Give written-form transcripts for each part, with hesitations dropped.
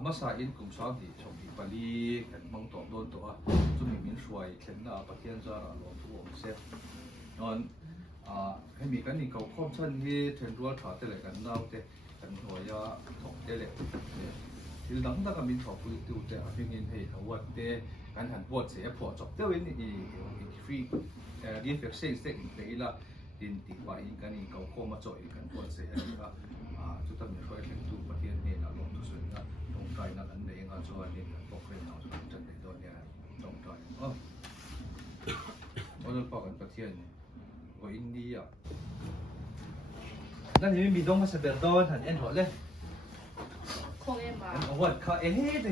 ama sa in kum sang di chom di pali kan mang tom don to a chu mi min hruai thlen na pathian zara lo thu om se non he mi kan ni kau khom chan hi thlen rual tha te le kan nau te kan hoya thok te le til dang da ka min thok pui tu te a hing in hei awat te kan han bot se pho chok te win i free di fek se se in te ila din ti wa in kan ni kau khom ma choi kan bot se a chu tam ni khoi thlen tu pathian ne na lo tu sun na tong trai na kan nei nga chu an ni pok ren na chu chan de don ya tong trai onon pa kan pathian o Indiaนั่นยังมีดงมาเสด็จดอนหันเอ็นหัวเลยคงเอ็มบ้าวัดเขาแต่ที่อะไร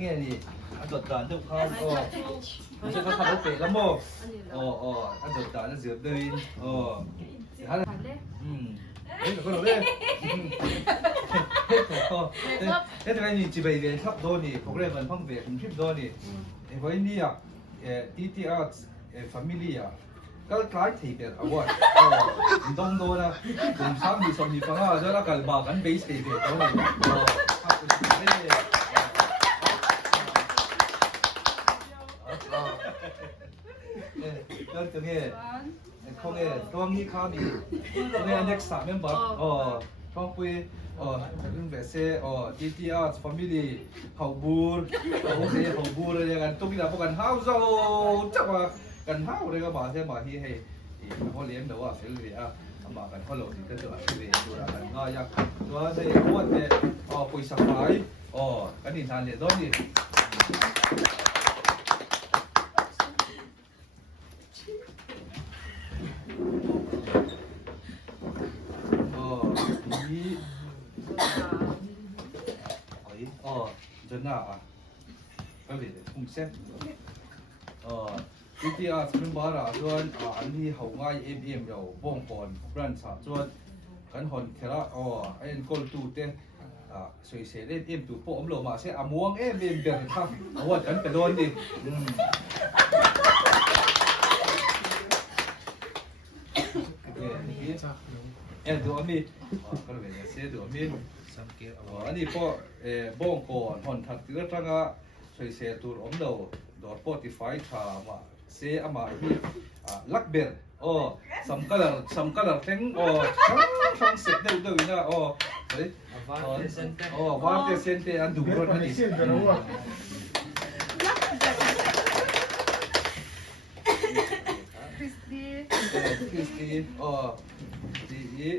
เงี้ยนี่อันดดด่านทุกครั้งไม่ใช่เขาขับรถเตะแล้วโม่อันดดด่านนั่นเสือเดินฮะเฮ้ยคนละเรื่องแต่ไงนี่จีบไปเรียนทับโดนี่พวกเรื่องมันพังเวกผมทริปโดนี่เพราะอินเดียที่อาร์ตฟามิลี่ก็คล้ายที่เป็นอวดตรงโดนะผมซ้ำมีสมีฟังอ่ะแล้วก็บอกกันเบสที่เป็นตรงนี้ก็ตรงนี้คงตรงนี้ข้ามีตรงนี้อันนี้สามเมมเบอร์ช่องคุยเรื่องแบบเซ่ที่อาร์ตฟามิลี่เฮาบูร์เฮาบูร์อะไรกันตรงนี้เราพวกกันเฮาโซ่จับว่ากันเฮาเลยก็มาใช่มาที่ให้เขาเลี้ยงแต่ว่าเสียเลยมากันเขาหลงก็จะเลี้ยงดูแลกันก็ยากตัวในอ้วนเนี่ยปุยสบายกันนี่ทานเนี่ยต้นนี่จนหน้าก็เลยคุ้มเส้นที่สมบัติส่วนอันนี้เขาง่ายเอ็มเราบ้องก่อนร้านสาส่วนกันหอนแค่ละไอ้คนตูเต้สวยเสียเล่นเอ็มตูโป้อมโลมาเสียอาม่วงเอ็มเบียร์ทับเอาว่ากันไปโดนดิดูอันนี้ก็เลยเสียดูอันนี้อันนี้พอบ้องก่อนหอนถัดก็ตั้งสวยเสียตัวอมโลดอดโปรติไฟทามาเสียอามาที่ลักเบลสัมกัลเทงช่างเสร็จเดี๋ยวนะเฮ้ยวาร์เตเซนเตอันดูรถนี่คริสตี้ที่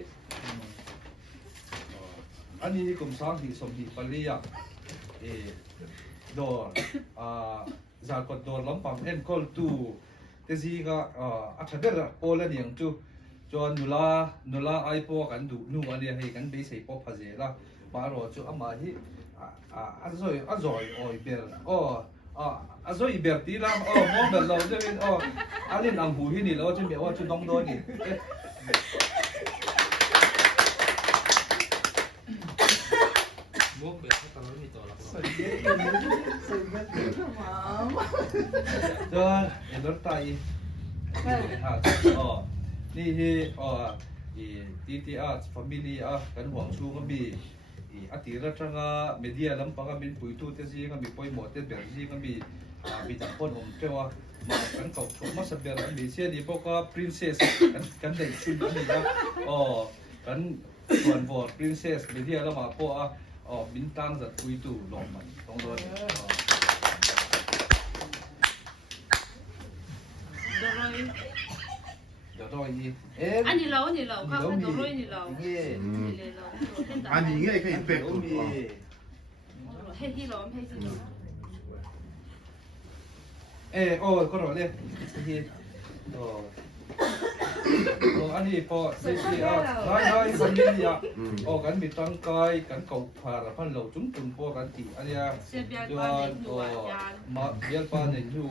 อันนี้กลุ่มสร้างที่สมดีปริยาดอจากกดดอล้อมปั๊มเอ็นคอลตูแต่ซีก็อัฐเดอร์โอละเนี่ยจูจวนนูลาไอโปกันดูนูอันนี้ให้กันไปใส่ปอพัซเซล่ะปารอจูอามาที่อันซอยโอยเบลอันซอยเบลตีละมองเบลเราจะเป็นอันนี้นางหูที่นี่เราจะมีว่าจุดน้องโดนนี่จนเอ็นรถไตนี่ที่อาร์ตฟามิลี่กันหวังชูก็มีอาทิตย์ละจังเมียลำพังมีปุ๋ยตู้เตซีก็มีปุ๋ยหมดเตเบอร์ซีก็มีจักรพรรดิเจ้ามากันเขาชมมาสเปร์มีเสียดีพวกพรินเซสกันเด็กซิมนี่นะกันส่วนบอร์ดพรินเซสมีเดียแล้วมาพวกบินตังจัดปุ๋ยตู้ลงมันตรงนั้นเดี๋ยวรออีอันนี้เราข้าวตัวร้อยนี่เราอันนี้ไงก็อีกเป็ดตัวให้ที่เราก็รอเลยที่อันนี้พอที่ได้สัญญากันมีตั้งกายกันเก่าผ่านพันเราจุ่มพวกกันที่อันนี้มาเบียร์ปานเนี่ยอยู่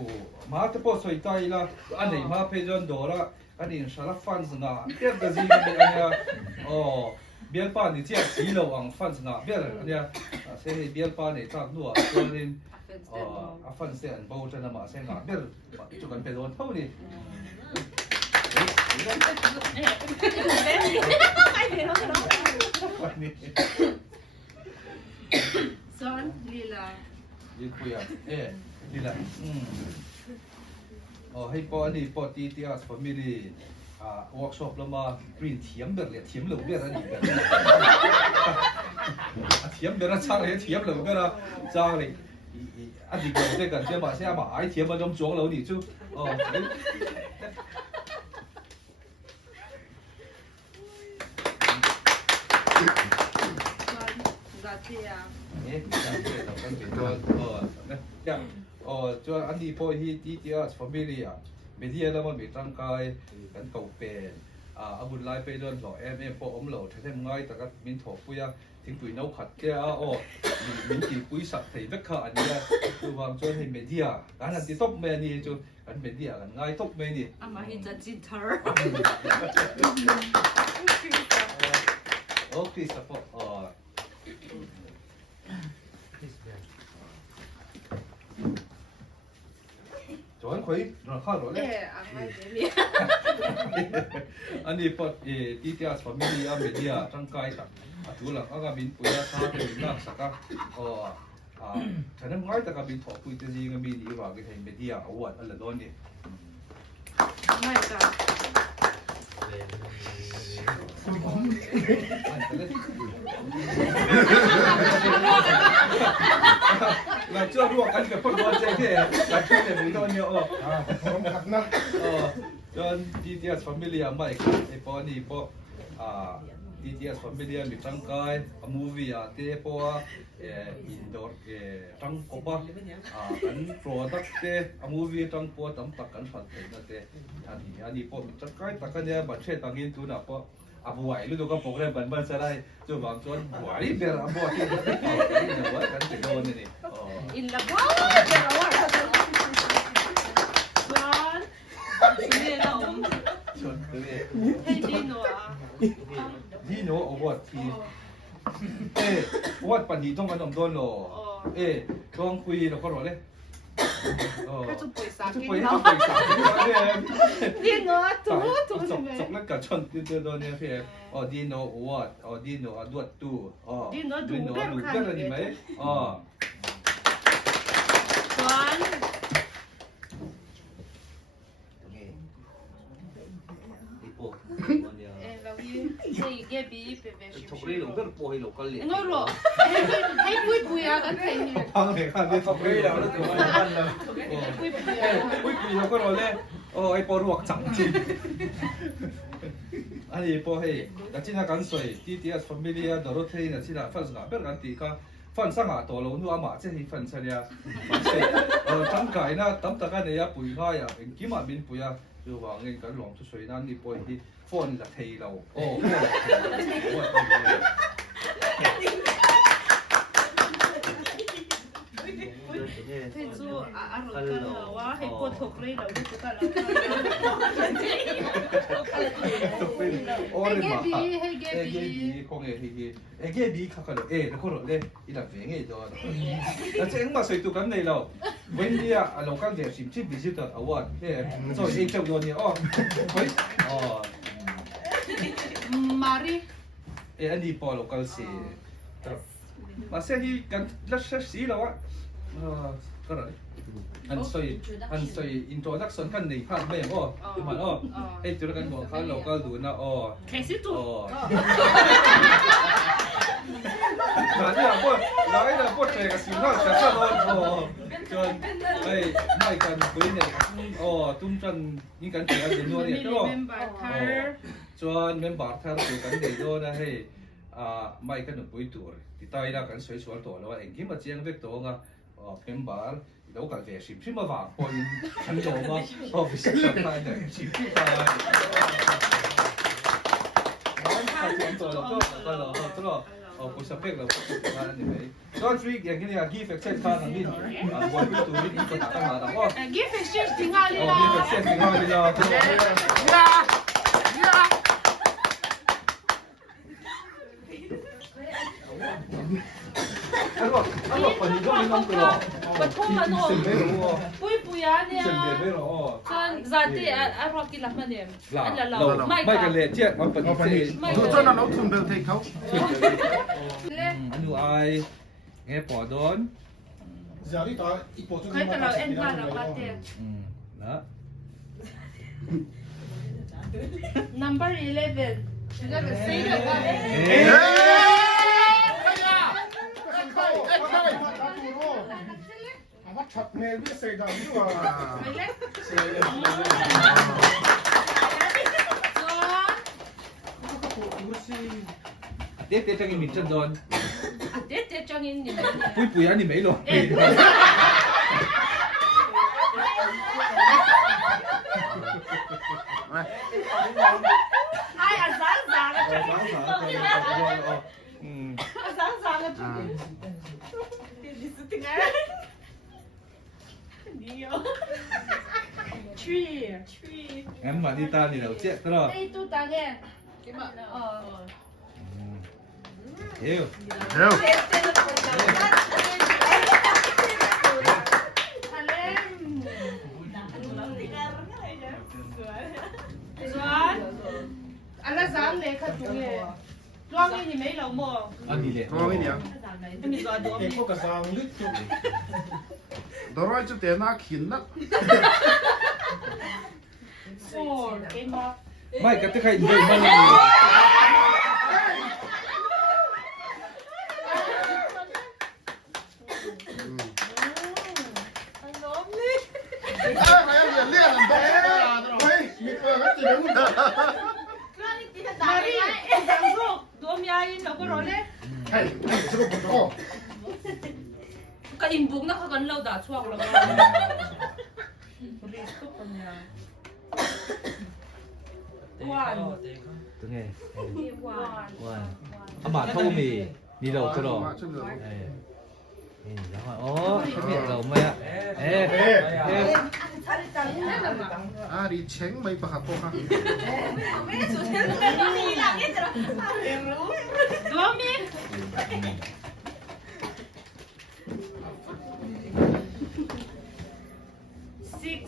มาจะพอสวยใจละอันนี้มาเพจอนโดระอันนี้ชาลฟันส์นะเบียร์ก็จีกันอันนี้เบียร์ปานนี่เจ้าสีเหลืองฟันส์นะเบียร์อันนี้เสียเบียร์ปานนี่ตั้งตัวตัวนี้ฟันส์เนี่ยบ่าวจะนำมาเสียงเบียร์จุกันไปโดนเท่านี้ John Lila ยืนคุยอ่ะนี่แหละให้ปอนี่ปอตีเตียสฟามิลี่เวิร์กช็อปแล้วมากรีนเทียมเดือดเลยเทียมเหลืองเดือดอะไรแบบเทียมเดือดช่างเลยเทียมเหลืองเดือดช่างเลยอันนี้ก็这个先把先把ไอเทียมมาจมจวงแล้วนี่จู่Zatia เนี่ยเราต้องเป็นตัวนะอย่างจวนอันนี้พอที่ตีเตียสฟามิลี่เมียแล้วมันมีร่างกายกันเก่าเป็นอาบุญไล่ไปเดินหล่อพอเหล่าแท้ๆง่ายแต่ก็มินถกปุยทิ้งปุ๋ยน้ำขัดแก่มินกี่ปุ๋ยสักถี่เบ็ดขาอันนี้คือวางจนให้เมียการอันที่ตบเมียนี่จนกันเมียกันง่ายตบเมียนี่ Ama hita gitar โอ้คริสต์พอจวนคุยเราข้าวหล่อเลย ama deli อันนี้พอที่เตียสฟามิลี่เมียร่างกายกับตัวหลังก็มินปุยชาเป็นนักสักฉะนั้นง่ายแต่ก็มินถกปุยจะยิงมินอีว่าก็ให้เมียเอาวัดอะไรล้วนนี่ my god เราเชื่อร่วมกันกับคนบอลเจ๊ที่เราเชื่อในมือตอนนี้ผมขัดนะจนดีเดียสฟามิลี่ไม่ไอ้ปอนี่ปอดีเดียสฟามิลี่มีร่างกายมูวี่เตะปออินดอร์ร่างกบกันโปรดักต์เตะมูวี่ร่างปอตั้มตักกันฝันเตะเตะอันนี้ปอมีร่างกายตักกันเนี่ยบัตรเชตังอินตัวน่ะปออาบวยลูกก็ปกเลยบันสลายจู่บางส่วนบวยเบลอาบวยที่จะไปเอาบวยกันติดโดนนี่ in the ball John นี่เรา ชนตัวเอง ให้ดีหน่อย ที่โน้อวดทีวดปันดีต้องกันต้นหรอต้องคุยเราก็รอเลย他就不会撒给就不会เราดีหน่อยถูจบแล้วกับชนตัวเนี่ยพี่ดีโนอวดดีโนอดวดตู้ดีหน่อยถู ดีโนดูเรื่องอะไรไหมJohn เราอยู่ในเก็บบีเป็นแบบ ถูกเรื่องเรื่องโปรให้เราก็เลี้ยง งั้นหรอให้ปุยปุยกันเถอะ พังเลยค่ะเนี่ยถูกเรื่องแล้วตัวมันเลย ปุยปุย ปุยเราก็รอเลยไอ้ปอรวกจังจริงอันนี้ปอให้แต่ที่นั่นกันสวยที่ที่ฟามิลี่ดอร์เทย์นะที่นั่นฟันสนาเป็นกันตีค่ะฟันสังหาตัวเราหนูอามาจะให้ฟันเสียตั้งไก่นะตั้งตะกันเนี่ยปุยง่ายเป็นกี่มาบินปุยคือว่าเงินกันหลงทุกสวยนั่นนี่ปอยที่ฟอนละเทเราให้สู้อารมณ์กันเหรอว่าให้กดถูกเลยเราดูกันแล้วให้เก็บบีให้เก็บบีคงให้เก็บบีข้าก็เลยแล้วก็เลยอีหลังเสียงตัวแล้วเจ๊งมาใส่ตัวกันในเราวันนี้เราก็เดี๋ยวชิมชิมบิซิตเอาวัดส่วนเองเจ้าโยนเนี่ยเฮ้ยมารีอันนี้พอเราก็เสียมาเสียที่กันรัชสีแล้วก็เลยอันสวยอินโทรดักชั่นกันในภาคไม่ยังมันไอ้จุดกันบอกเขาเราก็ดูนะแค่สิตัวหาเนี่ยพวกเราไอ้เนี่ยพวกเตะกับสิงห์จะเข้าโดนจนไอ้ไม่กันคุยเนี่ยตุ้มจนยิ่งกันเตะกันเดี๋ยวเนี่ยก็จนเมมเบอร์ท่าตัวกันเดี๋ยวนะให้ไม่กันหนุ่มปุยตัวที่ใต้ละกันสวยๆตัวแล้วเองที่มาเจียงเด็กตัวงะเมมเบอร์เราก็เดี๋ยวชิมมาว่าคนขันโดมาวิศวกรเนี่ยชิมที่ใต้ตัวเราผู้สเปกเราก็นี่ไหมตอนฟรีอย่างนี้กีเฟกเซตข้างนี้วันที่ตัวนี้ก็ตัดมาแล้วกีเฟกเซตถึงอะไรล่ะกีเฟกเซตถึงอะไรล่ะalors pas ni dans les noms là pas trop maintenantปุยปุยเนี่ย c'est le กันzati arroki la manem laไม่กันเลยเจี๊ยบมันเป็นทุกท่านเราทุ่มเบลเทเขาอันนู้ไอ nghe bỏ đốn giờ đi tới ít bộ cho เคยแต่เราเอ็นผ่านแล้วมาเตะ đó number 11 bắt chặt nghề biết xây đào chứ à tiếp tiếp cho mình chân đốn tiếp cho nhìn nhìn bùi bùi ăn thì mấy rồi ai ăn sáng sáng sáng sáng tree em mà đi ta thì đầu chết đó rồi đây tu ta nghe yêu đều Ala sáng này khát chúng nghe, loang cái gì mấy lâu mò, ăn đi liền thôi nhỉ em bị dọa đuổi. em có cả sao lít chút đó rồi chút tiền nó kín đó Four, cái mà, mày cái cái gì mà làm Mari, đang giúp, đuổi mày nó có rồi đấy. hay 저거 보자고 Cái im bụng nó không còn lâu đã chuông rồi. One, tôi nghe one. à mà thâu mì đi đầu cho rồi 좀 더. 어, đầu mày ạ. Ê, ê. 아, 리 챙 mấy bà cô ha. Đuổi mi. Six.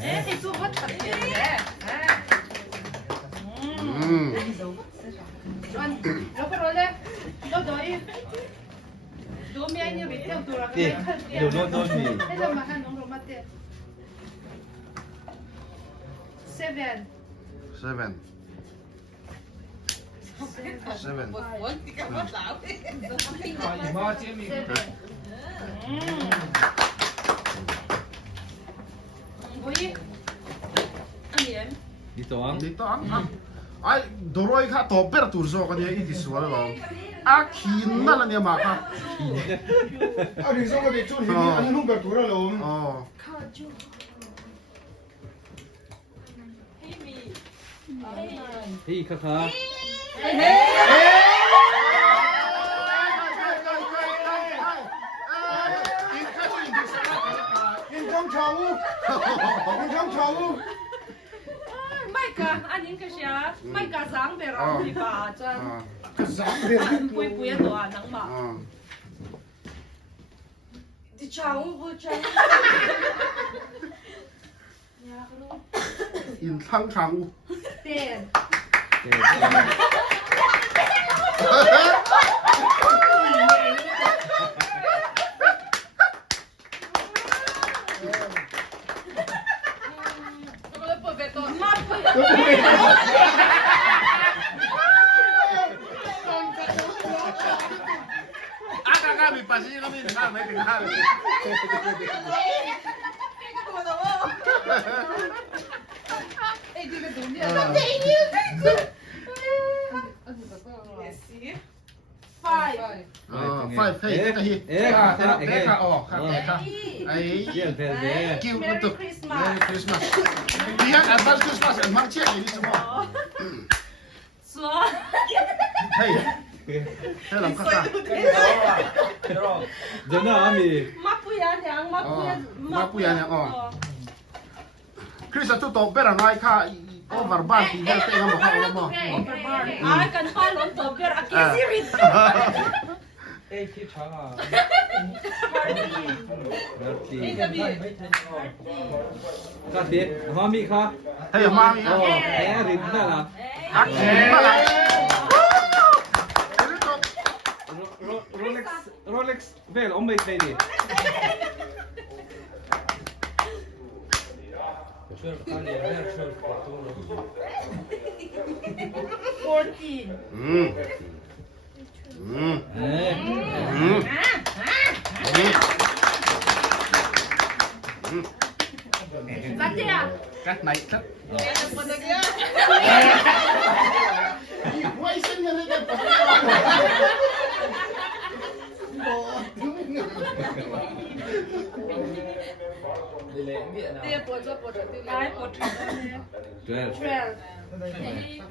Ê, thì chú bắt thật tiền đấy. Nó có rồi đấy. Nó đói. Đuổi mi anh như bị tiêu tụi là Đi, cái điều nôn mì. Thế là mà ăn nó mất tiền. Seven. 7. 7. Ui. Anh em. Đi toán. Đi toán ha. Ai, đồ rồi khá tổ bếp tủ rồi cái này ít đi xóa rồi. À, kín đó là nhà mà ha. 아 리서가 대충 힘이 안 누가 돌아로 Ờ. Đi khá khá. 인정차우 인정차우 Mai cả anh những cái gì á, mai cả sáng về rồi thì bà cho 그 쌍대 bùi bùi đồ ăn nắng mà. Ờ. Thì cháu vui cháu. In thăng thăng. Tiền. À, kakak bị bà gì nó bị thằng mấy thằng thằng. Five. Ờ, phải phải cái gì? Ê, Cái cả ỏ, cả. Ấy. Yên về về. Kêu nó Merry tục. Christmas. Merry Christmas. Đi hát advance Christmas and mang chiếc gì chứ mà. Xóa. Hey. Thế làm các ta. Giờ nào mì. Mắc bùi ăn nhang, mắc bùi ăn. Chris tu to pera nai kha over bar ti hel te ngam ha lo mo. Ai cần phải lộn tổ kia là cái gì vậy? Ê, khi chẳng à. Cắt đi. Hoa mì khá. Hey ma mi. Ồ, bé rìm ra là. 아키 나라. Rolex vel omväg lady. Kör Kanye, här kör Arturo. 14 Satya Cắt này cắt. Quay sinh ra đây. Tia po cho po cho tia ai po 12. 12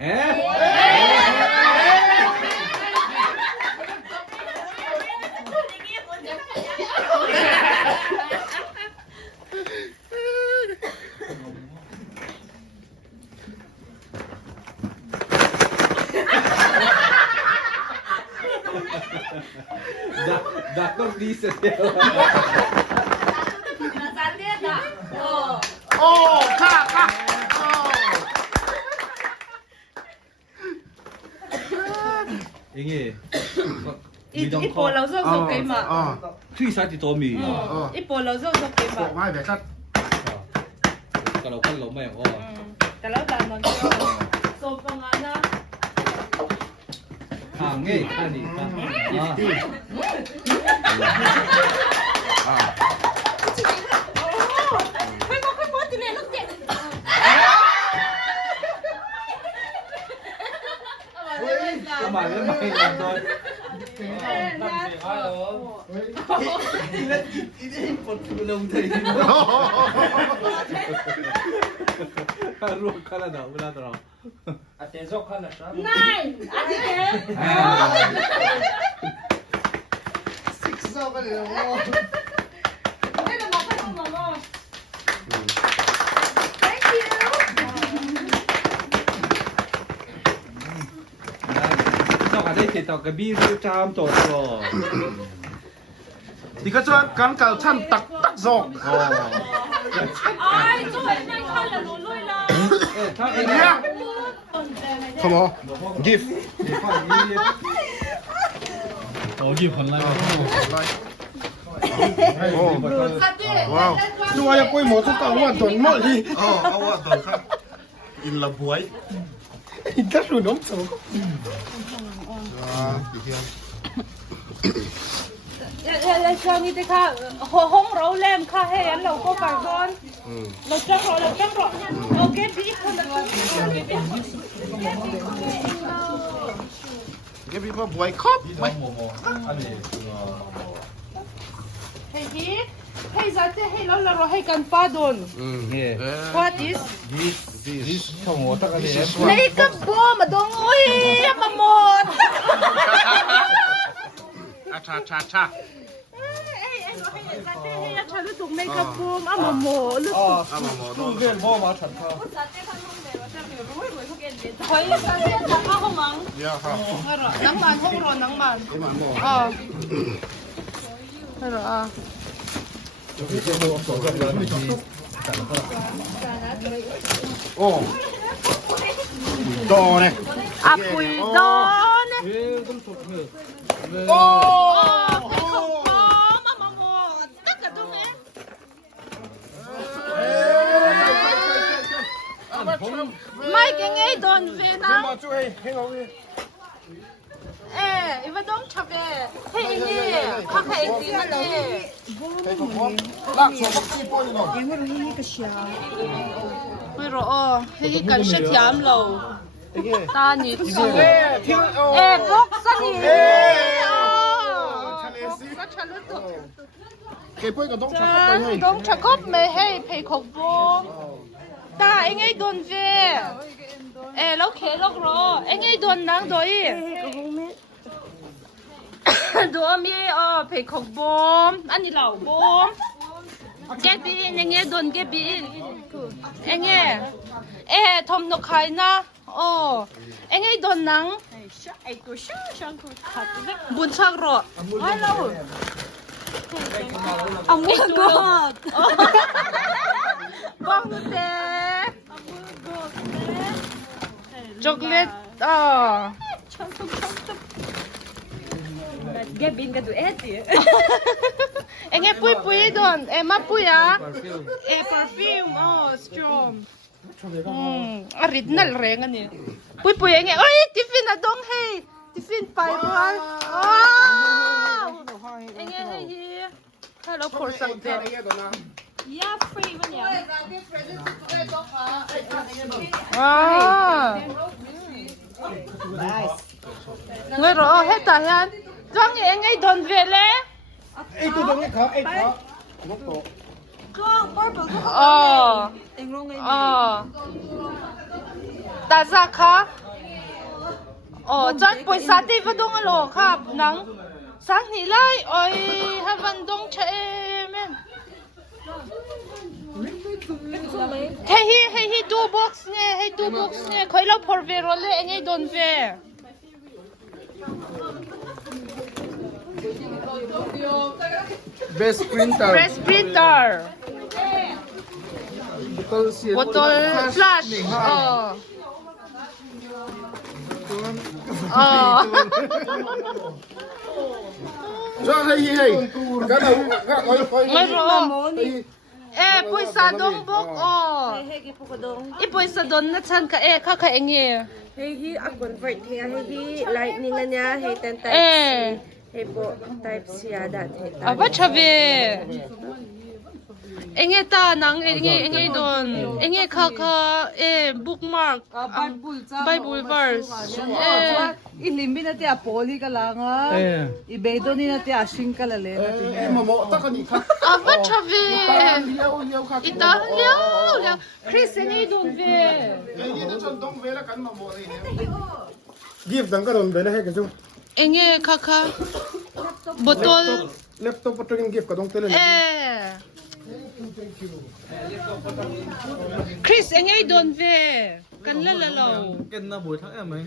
Dator diesel. Satya da oh Ô, ca. Inge. ipo lo zo zo kai ma Three side to me. ipo lo zo zo kai Bộ ma vai về cắt. Kalau kan lo mai oh. kalau dan non so pangana Hange tadi. Mà nó mày làm thôi. Ruột khá là đậu ra rồi. Atenção khá là sao? nine Sao cái này nó thank you Sao cả đây thì tao cái bi rêu trăm tổ rồi. Thì cái chuyện cắn cào chăn tắc tắc giọt. ai rồi này khai là nó lôi là Ê, sao cái Yeah. này? Come on. Give. Để phải đi. Ồ. Wow. Chúng ta quay một chút tao hoàn toàn mọi đi. Ông ạ, toàn khác. In là buổi. Cắt rồi nóng sổ. cho như thếค่ะห้องเราแรมค่ะให้อันเราก็ไปก่อนเราจ้างรอโอเคพี่คนละคน Cái bị bao buổi khóc. Mày.ให้พี่ให้จัดให้เราเราให้กันป้าโดน Nè. what is This không có tắc cái này. ในกระบอกมาดงอุ้ยมาหมด À cha cha cha. ให้ฉันรู้สึกในกระบอกมาหมดรู้สึก À mà mò đó. Viên vô mà thật không? คอยจัดจัดห้องมัง Yeah, ha. น้ำมันห้องรอน้ำมัน Cái mà mò. อ่าให้รออ่า Ồ. Đò này. อ่ะปุ๋ยดอน Ê, cũng sụp nữa. โอ้เป็นของปลอมมาหมดตั้งแต่ตรงนี้ ไม่เก่งไอ้โดนเวนะ Mà chú hay, hay ngồi đi. เอ๊ะอีวันต้องชับเอ๊ะเฮ้ยนี่ข้าใครดีนั่นเอ๊ะ Hay không có. Lắc xuống bác chi bôi nó. ไม่รู้อ๋อให้กันเช็ดยามเรา Cái kia. ตาหนีสู Ê, thiên ô. เอ๊ะพวกสันนี่ เอ๊ะ ฉันรู้ตัว Cái bôi còn đông ฉั chọc น bôi hay. ต้องชักกบไม่ให้เพย์ขบตาเอ็งไอ้โดนเวเอ๊ะแล้วเคล็อกรอเอ็งไอ้โดนนางโดยดูมีเพย์ขบอันนี้เราบมแกบีเอ็งไงโดนแกบีเอ็งไงทอมนกไข่นะโอ้เอ็งไงโดนนังไอ้กูช่างกูขัดบุญชักรอฮัลโหลเอามือกอดบ้องเต้ chocolate Ghép pin cái tụi ép gì anh nghe pui pui đòn em mà pui à perfume strong original reng anh pui pui anh nghe ơi tiffin à dong hey tiffin phải rồi anh nghe hay gì hello for something Yeah, free mà nhỉ người rõ hết tài han Dong anh ấy đòn về lẽ Ê, tôi don't get caught. Ê, caught. Không có. ta ra khá chọn bồi sát đi vào đông alo khá nắng sáng nghỉ lại ôi hai vận động chạy men hey hi two box nè khơi lâu phở về rồi anh ấy đòn về Best printer. press printer bottle flash cho hay hay cái đầu coi ngay rồi pwesa dong bok pwesa don na chan ka kha anh nghe Hey hi a convert here hey hi lightning na niya hey ten type hey po type siya dat hey aba chave enge ta nang enge don enge kha bookmark Bible verse Ilimbi na tiya poli ka lang ha. Ibedo ni na tiya sing ka lale na tiya. mamo ta kan ka aba chave liao ka ita liao Chris enge don ve ni na chon dong vela kan mamo ni Give dang ka ron bela he ka chung. enge kha botol Laptop pa tung gift ka dong tele. Chris enge don ve kan la lo Ken na buổi thắc em ấy.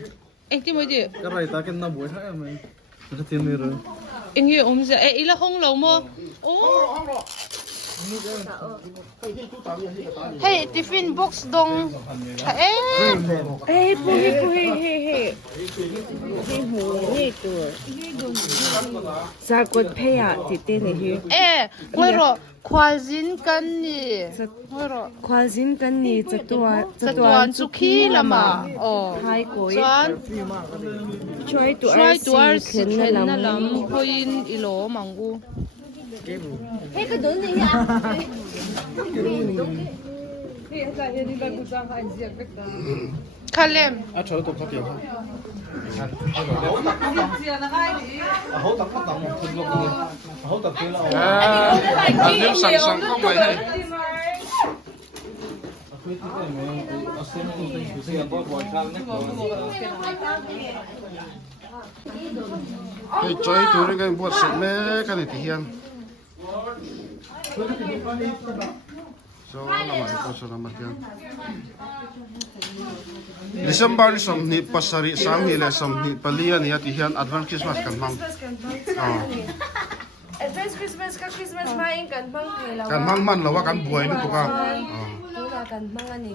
anh ti moi di Cái này ta ken na buổi thắc em ấy. Cái tiền này rồi. enge za ila hong lo mo hey tiffin box dong hey puhi hey hey tu sa kot pheya ti te ne hi ngoi ro khwalzin kan ni ngoi ro khwalzin kan ni chatuan chu khi lama hai koi chuan try to our khen na lam hoin ilo mangu Kalem À trời tôi có tiền không? Hấu tập phát động một phần luôn kìa. Hấu tập kia là anh em sẵn sàng không phải hay cái chơi tôi cái buat sập mẹ cái này thì hiền so lama hiền December som ni pasari sang ni le som ni palia ni ati hian advance Christmas kan mang Advance Christmas ka Christmas maing kan bang kailaw kan mang man lawa kan buhay nito ka Tula kan mga ni